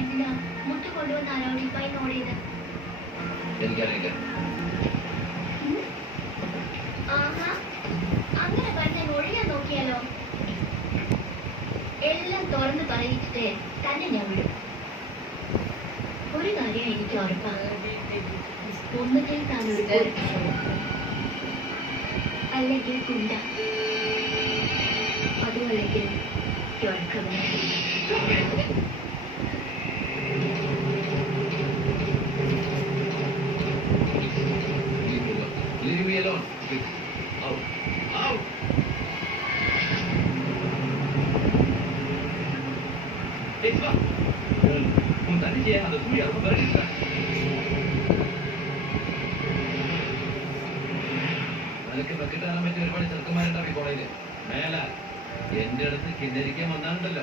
എന്തിനാ മുത്ത് കൊണ്ടുവന്ന് ആരോടിപ്പായി നോടിയത്? എനിക്കറിയില്ല. ആഹാ, അങ്ങനെ പറഞ്ഞാൽ ഒഴിയാൻ നോക്കിയാലോ? എല്ലാം തുറന്ന് പറയിച്ചിട്ട് തന്നെ ഞാൻ വിടും. ഒരു കാര്യം എനിക്ക് ഉറപ്പാണ്, ഒന്നുകിൽ താനൊരു അല്ലെങ്കിൽ കുണ്ട, അതുമല്ലെങ്കിൽ Leave me alone. Out. Out. Esma. Un taniche ada suya apa berita? Malakku bakitaram metti oru padi sarkamarundi college. Mela. എന്റെ അടുത്ത് കിന്നരിക്കാൻ വന്നാണ്ടല്ലോ.